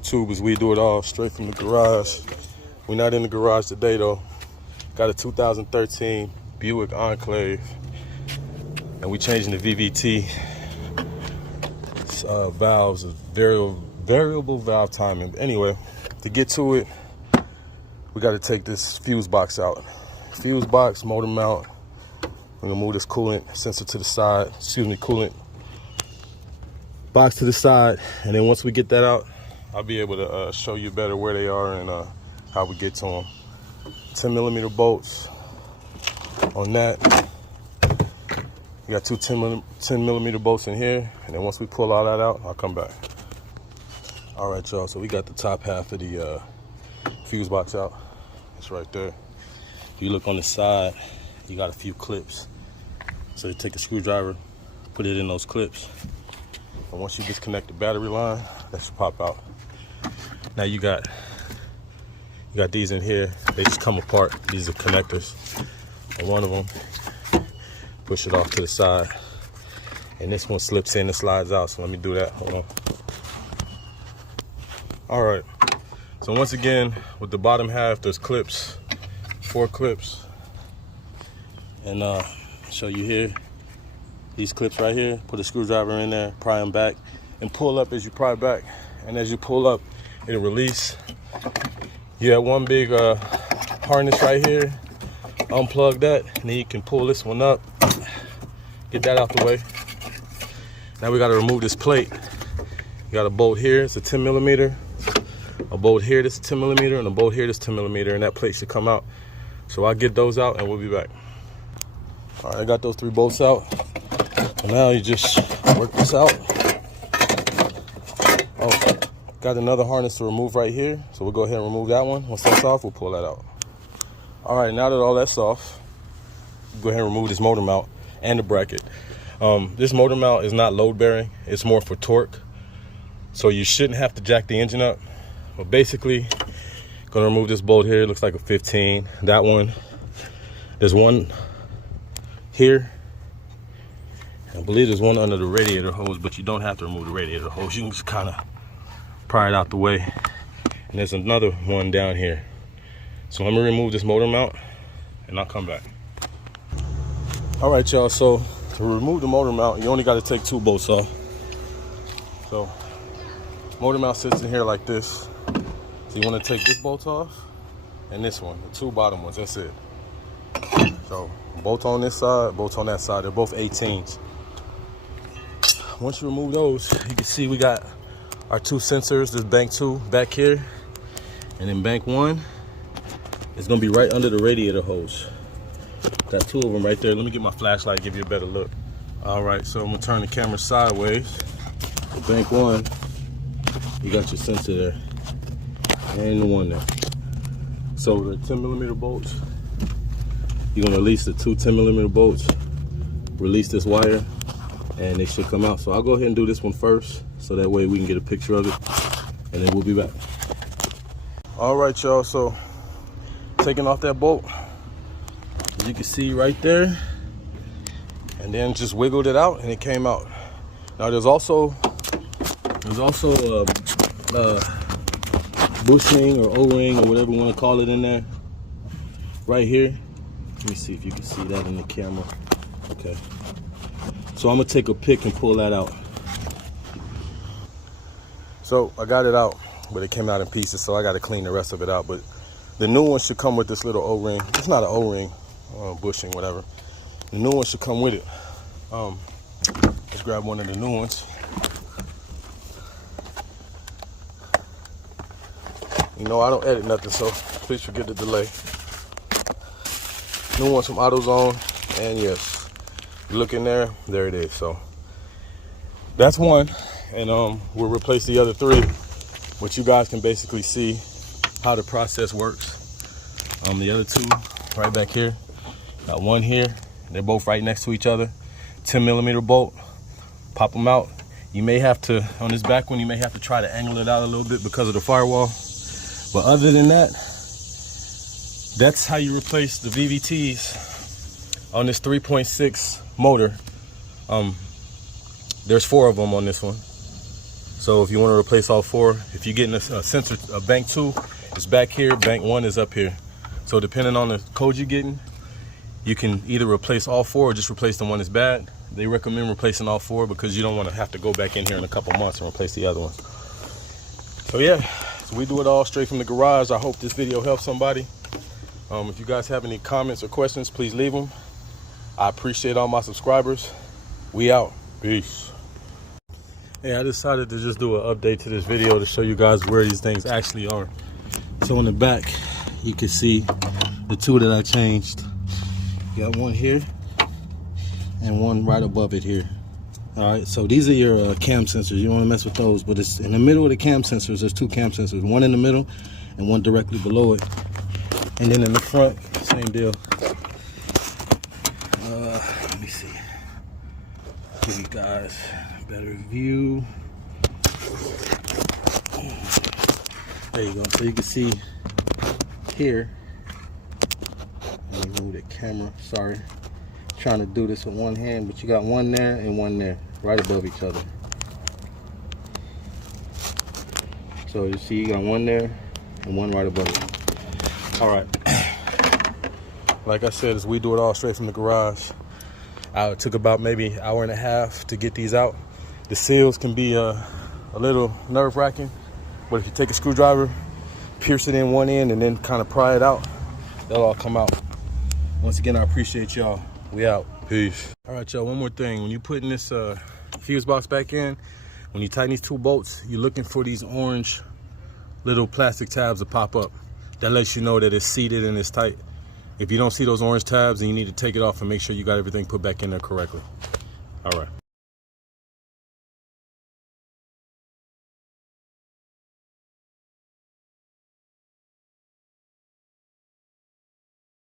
YouTubers, we do it all straight from the garage. We're not in the garage today though. Got a 2013 Buick Enclave, and we changing the VVT valves, variable valve timing. Anyway, to get to it, we got to take this fuse box out. Fuse box, motor mount. We're gonna move this coolant sensor to the side. Excuse me, coolant box to the side, and then once we get that out, I'll be able to show you better where they are and how we get to them. 10mm bolts on that. We got two 10mm bolts in here, and then once we pull all that out, I'll come back. All right, y'all, so we got the top half of the fuse box out. It's right there. If you look on the side, you got a few clips. So you take a screwdriver, put it in those clips, and once you disconnect the battery line, that should pop out. Now you got these in here. They just come apart. These are connectors. And one of them, push it off to the side, and this one slips in and slides out. So let me do that. Hold on. All right. So once again, with the bottom half, there's clips, 4 clips, and show you here. These clips right here. Put a screwdriver in there, pry them back, and pull up as you pry back. And as you pull up, it'll release. You have one big harness right here. Unplug that, and then you can pull this one up. Get that out the way. Now we got to remove this plate. You got a bolt here. It's a 10mm. A bolt here that's 10mm, and a bolt here that's 10mm, and that plate should come out. So I'll get those out, and we'll be back. All right, I got those 3 bolts out. And now you just work this out. Oh, got another harness to remove right here. So we'll go ahead and remove that one. Once that's off, we'll pull that out. All right, now that all that's off, go ahead and remove this motor mount and the bracket. This motor mount is not load bearing. It's more for torque. So you shouldn't have to jack the engine up. But basically, gonna remove this bolt here. It looks like a 15. That one, there's one here. I believe there's one under the radiator hose, but you don't have to remove the radiator hose. You can just kind of pry it out the way. And there's another one down here. So let me remove this motor mount, and I'll come back. All right, y'all, so to remove the motor mount, you only got to take 2 bolts off. So motor mount sits in here like this. So you want to take this bolt off and this one, the 2 bottom ones, that's it. So bolt on this side, bolts on that side, they're both 18s. Once you remove those, you can see we got our 2 sensors. There's bank 2 back here, and then bank 1 is gonna be right under the radiator hose. Got 2 of them right there. Let me get my flashlight, give you a better look. All right, so I'm gonna turn the camera sideways. For bank 1, you got your sensor there, and the one there. So the 10mm bolts, you're gonna release the 2 10mm bolts, release this wire, and they should come out. So I'll go ahead and do this one first, so that way we can get a picture of it, and then we'll be back. All right, y'all, so taking off that bolt, you can see right there, and then just wiggled it out, and it came out. Now there's also a bushing or O-ring or whatever you want to call it in there, right here. Let me see if you can see that in the camera. Okay. So I'm gonna take a pick and pull that out. So I got it out, but it came out in pieces, so I got to clean the rest of it out. But the new one should come with this little O-ring. It's not an O-ring, bushing, whatever. The new one should come with it. Let's grab one of the new ones. You know, I don't edit nothing, so please forgive the delay. New one from AutoZone, and yes, you look in there, there it is. So that's one, and we'll replace the other 3, but you guys can basically see how the process works. The other 2 right back here, got one here. They're both right next to each other. 10mm bolt, pop them out. You may have to, on this back one, you may have to try to angle it out a little bit because of the firewall. But other than that, that's how you replace the VVTs on this 3.6 motor. There's 4 of them on this one. So if you want to replace all 4, if you're getting a sensor, a bank 2, it's back here, bank 1 is up here. So depending on the code you're getting, you can either replace all 4 or just replace the one that's bad. They recommend replacing all 4 because you don't want to have to go back in here in a couple months and replace the other ones. So yeah, so we do it all straight from the garage. I hope this video helps somebody. If you guys have any comments or questions, please leave them. I appreciate all my subscribers. We out. Peace. Hey, I decided to just do an update to this video to show you guys where these things actually are. So in the back, you can see the 2 that I changed. You got one here and one right above it here. All right, so these are your cam sensors. You don't want to mess with those, but it's in the middle of the cam sensors. There's 2 cam sensors, one in the middle and one directly below it. And then in the front, same deal. Let me see. Give you guys a better view. There you go. So you can see here. Let me move the camera. Sorry. Trying to do this with one hand, but you got one there and one there, right above each other. So you see you got one there and one right above it. All right. Like I said, as we do it all straight from the garage. It took about maybe an hour and a half to get these out. The seals can be a little nerve-wracking, but if you take a screwdriver, pierce it in one end, and then kind of pry it out, they'll all come out. Once again, I appreciate y'all. We out. Peace. All right, y'all, one more thing. When you're putting this fuse box back in, when you tighten these 2 bolts, you're looking for these orange little plastic tabs to pop up. That lets you know that it's seated and it's tight. If you don't see those orange tabs, then you need to take it off and make sure you got everything put back in there correctly. All right.